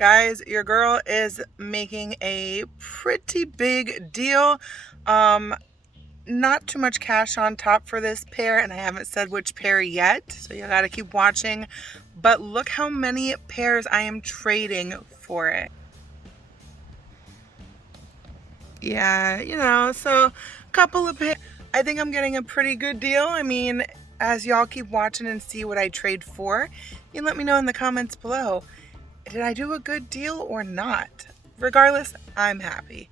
Guys, your girl is making a pretty big deal. Not too much cash on top for this pair, and I haven't said which pair yet, so you gotta keep watching. But look how many pairs I am trading for it. Yeah, so a couple of pairs. I think I'm getting a pretty good deal. I mean, as y'all keep watching and see what I trade for, you let me know in the comments below. Did I do a good deal or not? Regardless, I'm happy.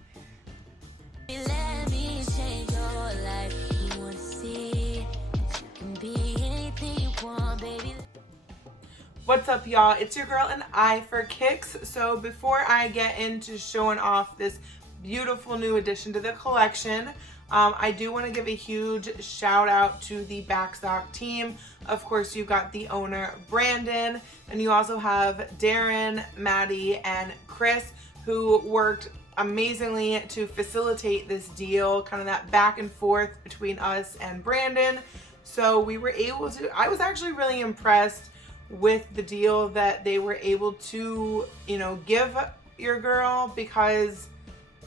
What's up, y'all? It's your girl AnEyeIVKicks. So before I get into showing off this beautiful new addition to the collection, I do want to give a huge shout out to the Backstock team. Of course, you got the owner, Brandon, and you also have Darren, Maddie, and Chris, who worked amazingly to facilitate this deal, kind of that back and forth between us and Brandon. So we were able to, I was actually really impressed with the deal that they were able to, give your girl, because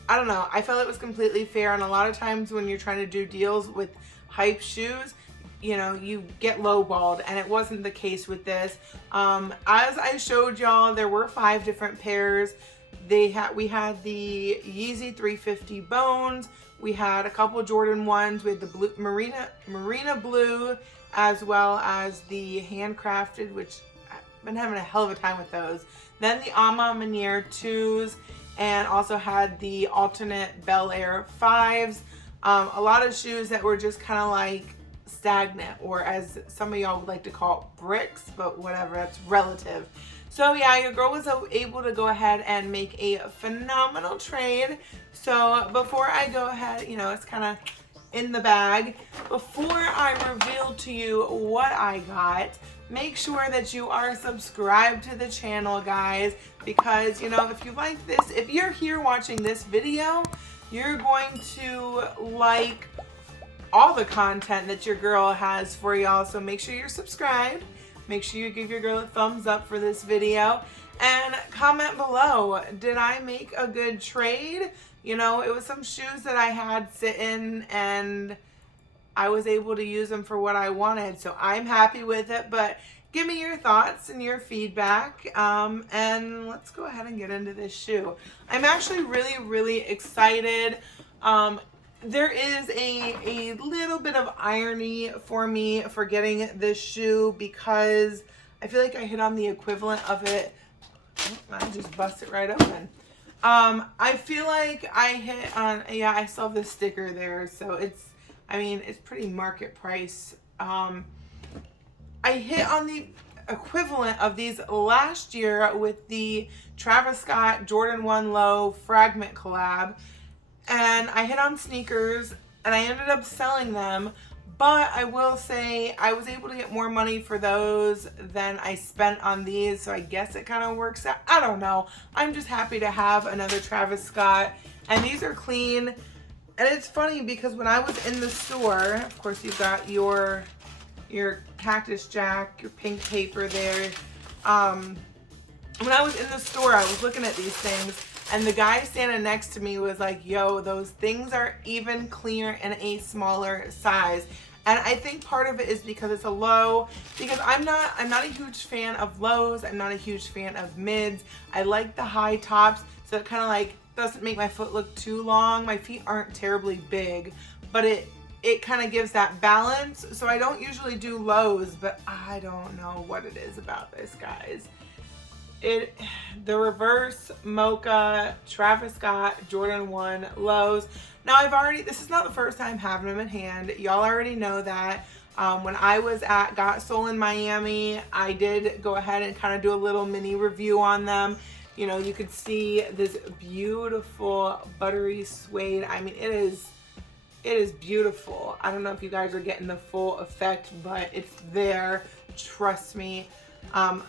I don't know, I felt it was completely fair. And a lot of times when you're trying to do deals with hype shoes, you get lowballed, and it wasn't the case with this. As I showed y'all, there were 5 different pairs. We had the Yeezy 350 Bones. We had a couple Jordan 1s with the blue, Marina Blue, as well as the handcrafted, which I've been having a hell of a time with those. Then the Ama Manier 2s, and also had the alternate Bel Air 5s. A lot of shoes that were just kind of like stagnant, or as some of y'all would like to call it, bricks, but whatever, that's relative. So yeah, your girl was able to go ahead and make a phenomenal trade. So before I go ahead, it's kind of in the bag. Before I reveal to you what I got, make sure that you are subscribed to the channel, guys, because if you like this, if you're here watching this video, you're going to like all the content that your girl has for y'all. So make sure you're subscribed. Make sure you give your girl a thumbs up for this video, and comment below, did I make a good trade? It was some shoes that I had sitting, and I was able to use them for what I wanted. So I'm happy with it, but give me your thoughts and your feedback. And let's go ahead and get into this shoe. I'm actually really, really excited. There is a little bit of irony for me for getting this shoe, because I feel like I hit on the equivalent of it. Oh, I just bust it right open. I feel like I hit on, yeah, I still have the sticker there, so it's pretty market price. I hit on the equivalent of these last year with the Travis Scott Jordan 1 Low Fragment collab, and I hit on sneakers, and I ended up selling them. But I will say I was able to get more money for those than I spent on these, so I guess it kind of works out. I don't know. I'm just happy to have another Travis Scott, and these are clean. And it's funny because when I was in the store, of course you've got your Cactus Jack, your pink paper there. When I was in the store, I was looking at these things, and the guy standing next to me was like, yo, those things are even cleaner in a smaller size. And I think part of it is because it's a low, because I'm not a huge fan of lows. I'm not a huge fan of mids. I like the high tops, so it kind of like doesn't make my foot look too long. My feet aren't terribly big, but it kind of gives that balance. So I don't usually do lows, but I don't know what it is about this, guys. The reverse mocha Travis Scott Jordan 1 lows. Now this is not the first time having them in hand. Y'all already know that. When I was at Got Soul in Miami, I did go ahead and kind of do a little mini review on them. You could see this beautiful buttery suede. it is beautiful. I don't know if you guys are getting the full effect, but it's there. Trust me.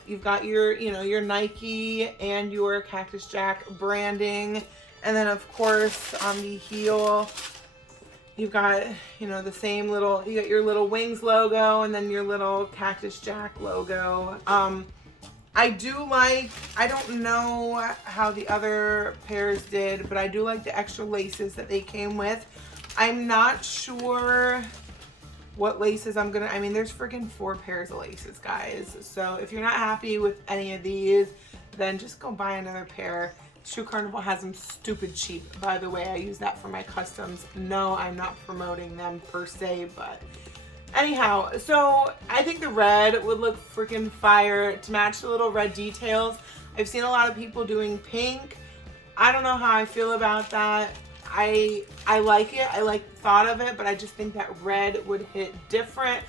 You've got your Nike and your Cactus Jack branding. And then of course on the heel, you've got, the same little, you got your little Wings logo and then your little Cactus Jack logo. I do like, I don't know how the other pairs did, but I do like the extra laces that they came with. I'm not sure what laces I'm gonna, I mean, there's freaking 4 pairs of laces, guys. So if you're not happy with any of these, then just go buy another pair. Shoe Carnival has them stupid cheap, by the way. I use that for my customs. No, I'm not promoting them per se, but anyhow, so I think the red would look freaking fire to match the little red details. I've seen a lot of people doing pink. I don't know how I feel about that. I like it. I like the thought of it, but I just think that red would hit different.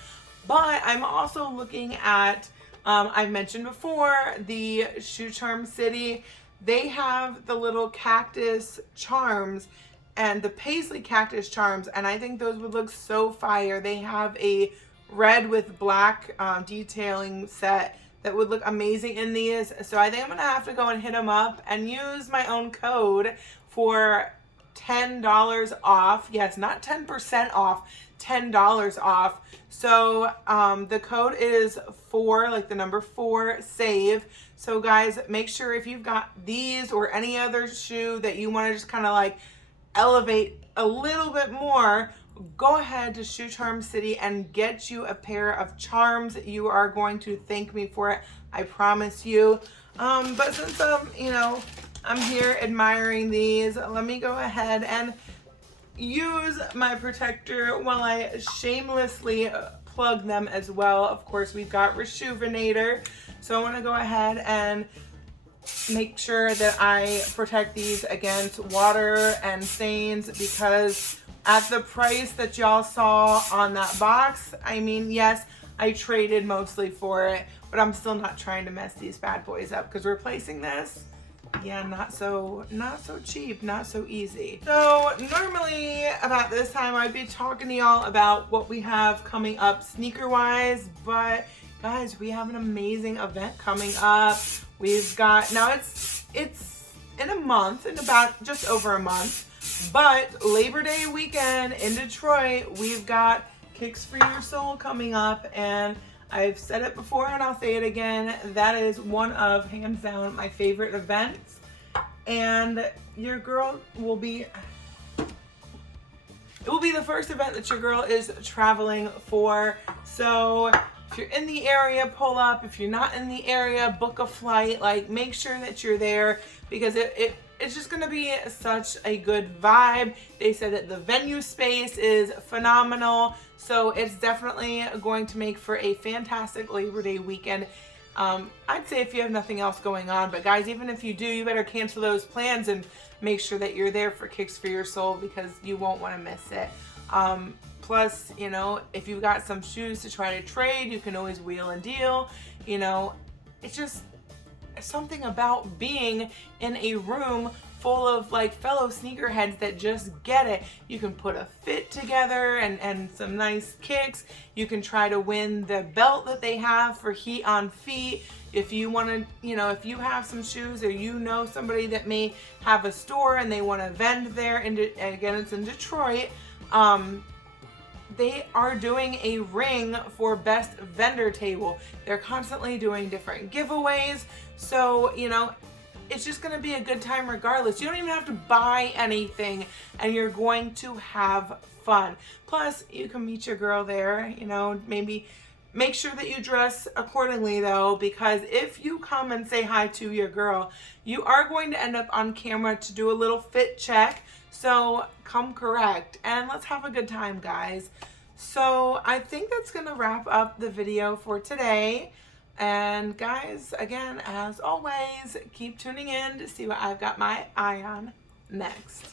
But I'm also looking at, I've mentioned before, the Shoe Charm City. They have the little cactus charms and the paisley cactus charms, and I think those would look so fire. They have a red with black detailing set that would look amazing in these. So I think I'm gonna have to go and hit them up and use my own code for $10 off. Yes, not 10% off, $10 off. So the code is 4, like the number 4, save. So guys, make sure if you've got these or any other shoe that you want to just kind of like elevate a little bit more, go ahead to Shoe Charm City and get you a pair of charms. You are going to thank me for it, I promise you. But since you know, I'm here admiring these, let me go ahead and use my protector while I shamelessly plug them as well. Of course, we've got RESHOEVN8R, so I want to go ahead and make sure that I protect these against water and stains, because at the price that y'all saw on that box, I mean, yes, I traded mostly for it, but I'm still not trying to mess these bad boys up, because replacing this, yeah, not so cheap, not so easy. So normally about this time I'd be talking to y'all about what we have coming up sneaker wise, but guys, we have an amazing event coming up. We've got, now it's in a month, in about just over a month, but Labor Day weekend in Detroit, we've got Kicks for Your Soul coming up, and I've said it before and I'll say it again, that is one of, hands down, my favorite events. And your girl will be, it will be the first event that your girl is traveling for. So if you're in the area, pull up. If you're not in the area, book a flight. Like, make sure that you're there, because it's just gonna be such a good vibe. They said that the venue space is phenomenal, so it's definitely going to make for a fantastic Labor Day weekend. I'd say if you have nothing else going on, but guys, even if you do, you better cancel those plans and make sure that you're there for Kicks for Your Soul, because you won't want to miss it. Plus, you know, if you've got some shoes to try to trade, you can always wheel and deal. You know, it's just something about being in a room full of like fellow sneakerheads that just get it. You can put a fit together and some nice kicks. You can try to win the belt that they have for Heat on Feet. If you want to, you know, if you have some shoes, or you know somebody that may have a store and they want to vend there, again, it's in Detroit. They are doing a ring for best vendor table. They're constantly doing different giveaways. So, you know, it's just going to be a good time regardless. You don't even have to buy anything, and you're going to have fun. Plus, you can meet your girl there, you know, maybe make sure that you dress accordingly though, because if you come and say hi to your girl, you are going to end up on camera to do a little fit check. So come correct, and let's have a good time, guys. So I think that's going to wrap up the video for today. And guys, again, as always, keep tuning in to see what I've got my eye on next.